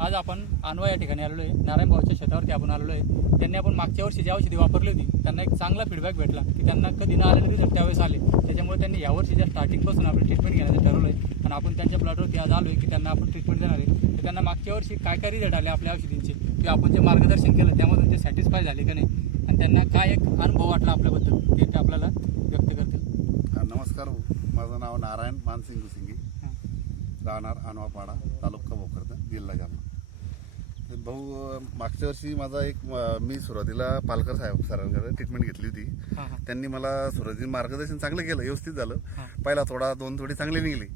आज आपण अनवा या ठिकाणी आलेलो आहे. नारायण भाऊच्या शेतावरती आपण आलेलो आहे. त्यांनी आपण मागच्या वर्षी जी औषधी वापरली होती त्यांना एक चांगला फीडबॅक भेटला की त्यांना कधी न आलेले रिझल्ट त्यावेळेस आले. त्याच्यामुळे त्यांनी यावर्षीच्या स्टार्टिंगपासून आपण ट्रीटमेंट घेण्याचं ठरवलं आहे आणि आपण त्यांच्या प्लॉटवरती आज आलो आहे की त्यांना आपण ट्रीटमेंट देणार आहे. तर त्यांना मागच्या वर्षी काय काय रिझल्ट आले आपल्या औषधींचे किंवा आपण जे मार्गदर्शन केलं त्यामधून ते सॅटिस्फाय झाले का नाही? आणि त्यांना काय एक अनुभव वाटला आपल्याबद्दल ते ते आपल्याला व्यक्त करतील. नमस्कार. माझं नाव नारायण मानसिंग गुसिंगी राहणार अनवापाडा तालुका भोकरद जिल्हा जालना. भाऊ मागच्या वर्षी माझा एक म- सुरुवातीला पालकर साहेब सरांकडे ट्रीटमेंट घेतली होती. त्यांनी मला सुरुवातीला मार्गदर्शन चांगलं केलं व्यवस्थित झालं. पहिला थोडा दोन थोडी चांगली निघली.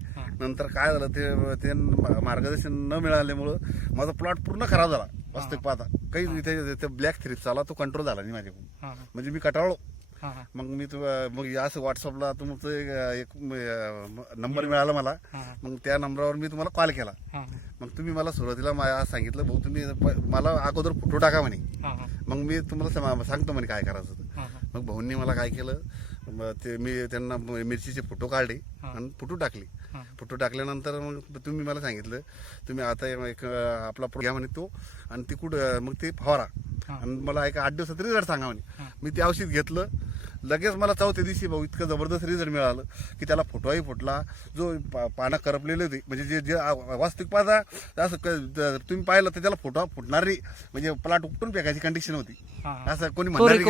नंतर काय झालं ते ते मार्गदर्शन न मिळाल्यामुळं माझा प्लॉट पूर्ण खराब झाला. वास्तविक पाहता. काही इथे ब्लॅक थ्रिप्स आला तो कंट्रोल झाला नाही माझ्याकडून. म्हणजे मी कटाळलो. मग मी तु मग असं व्हॉट्सअपला तुमचं एक एक नंबर मिळाला मला. मग त्या नंबरवर मी तुम्हाला कॉल केला. मग तुम्ही मला सुरुवातीला सांगितलं भाऊ तुम्ही मला अगोदर फोटो टाका म्हणे. मग मी तुम्हाला सांगतो म्हणे काय करायचं ते. हां मग भाऊंनी मला काय केलं ते मी त्यांना मिरचीचे फोटो काढले. आणि फोटो टाकले. फोटो टाकल्यानंतर मग तुम्ही मला सांगितलं तुम्ही आता एक आपला घ्या म्हणे तो आणि ती कुठं मग ते फवारा. आणि मला एक आठ दिवसात रिझल्ट सांगा म्हणे. मी ते औषध घेतलं लगेच मला चौथ्या दिवशी भाऊ इतकं जबरदस्त रिझल्ट मिळालं की त्याला फुटवाही फुटला. जो पानं करपलेले होते म्हणजे जे जे वास्तविक पाहता असं तुम्ही पाहिलं तर त्याला फुटवा फुटणार नाही म्हणजे प्लाट उपटून फेकायची कंडिशन होती. असं कोणी म्हणणार की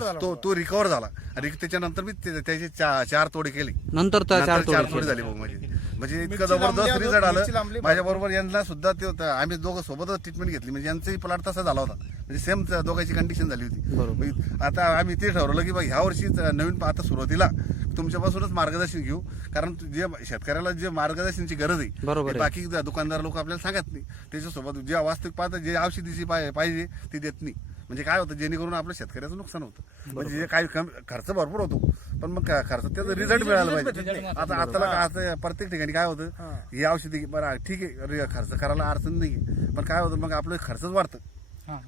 झाला तो. तो रिकवर झाला. आणि त्याच्यानंतर मी ते- त्याचे चार तोडे केली. नंतर त्या चार तोडे झाली भाऊ माझी. म्हणजे इतकं मिरची जबरदस्त रिझल्ट मिरची आलं लांबली. माझ्या बरोबर यांना सुद्धा ते होतं. आम्ही दोघं सोबतच ट्रीटमेंट घेतली म्हणजे यांचाही प्लॉट तसा झाला होता म्हणजे सेम दोघांची कंडिशन झाली होती बरोबर. आता आम्ही ते ठरवलं की बा ह्या वर्षी नवीन आता सुरुवातीला तुमच्यापासूनच मार्गदर्शन घेऊ कारण जे शेतकऱ्याला जे मार्गदर्शनची गरज आहे बरोबर ते आहे. बाकी दुकानदार लोक आपल्याला सांगत नाही त्याच्यासोबत जे वास्तविक पाहता जे औषधीची पाहिजे ती देत नाही म्हणजे काय होतं जेणेकरून आपल्या शेतकऱ्याचं नुकसान होतं. म्हणजे जे काही कमी खर्च भरपूर होतो पण मग काय खर्च त्याचा रिझल्ट मिळाला पाहिजे. आता आता आता प्रत्येक ठिकाणी काय होतं ही. औषधी बरं ठीक आहे खर्च करायला अडचण नाही पण काय होतं मग आपलं खर्चच वाढतं.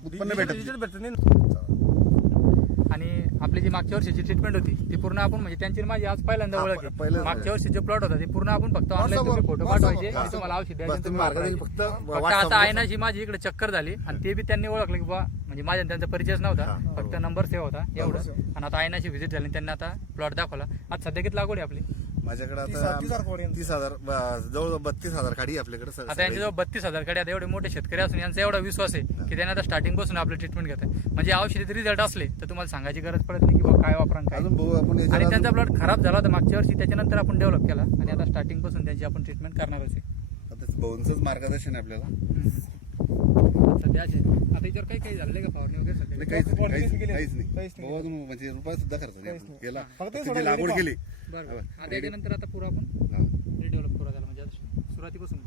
उत्पन्न भेटत भेटत नाही. आपली जी मागच्या वर्षीची ट्रीटमेंट होती ती पूर्ण आपण म्हणजे त्यांची माझी आज पहिल्यांदा ओळख आहे. मागच्या वर्षी जे प्लॉट होता ते पूर्ण आपण फक्त ऑनलाईन तुम्ही फोटो पाठवायचे मी तुम्हाला औषध द्यायचे बस आणि तुम्ही तुम्ही मार्गदर्शन वापरायचे. फक्त फक्त WhatsApp आता आयनाची माझी इकडे चक्कर झाली आणि ते बी त्यांनी ओळखलं की बा म्हणजे माझ्या आणि त्यांचा परिचयच नव्हता हा, फक्त नंबर सेव्ह होता एवढं. आणि आता आयनाची व्हिजिट झाली आणि त्यांनी आता प्लॉट दाखवला. आज सध्या किती लागवड आहे आपली? माझ्याकडे आता. तीस हजार जवळ बत्तीस हजार काढी आहे आपल्याकडे आता यांच्याजवळ बत्तीस हजारकडे आता एवढे मोठे शेतकरी असून यांचा एवढा विश्वास आहे की त्यांनी आता स्टार्टिंगपासून आपलं ट्रीटमेंट घेत आहे. म्हणजे औषधी रिझल्ट असले तर तुम्हाला सांगायची गरज पडत नाही की काय वापरा आणि काय. अजून भाऊ आपण आणि त्यांचा प्लॉट खराब झाला होता मागच्या वर्षी त्याच्यानंतर आपण डेव्हलप केला. आणि आता स्टार्टिंगपासून त्यांची आपण ट्रीटमेंट करणारच आहे. आता भाऊंचंच मार्गदर्शन आहे आपल्याला. सध्या आता याच्यावर काही काही झाले का फवारणी वगैरे सध्या काहीच नाही, कोणी काहीच केली काहीच नाही. नाही काहीच नाही. भाऊ अजून म्हणजे रुपया सुद्धा खर्च नाही काहीच आपण नाही. केला फक्त लागवड बरं. आता याच्यानंतर आता पुरा आपण हा. रिडेव्हलप करू झाला म्हणजे आता सुरुवातीपासून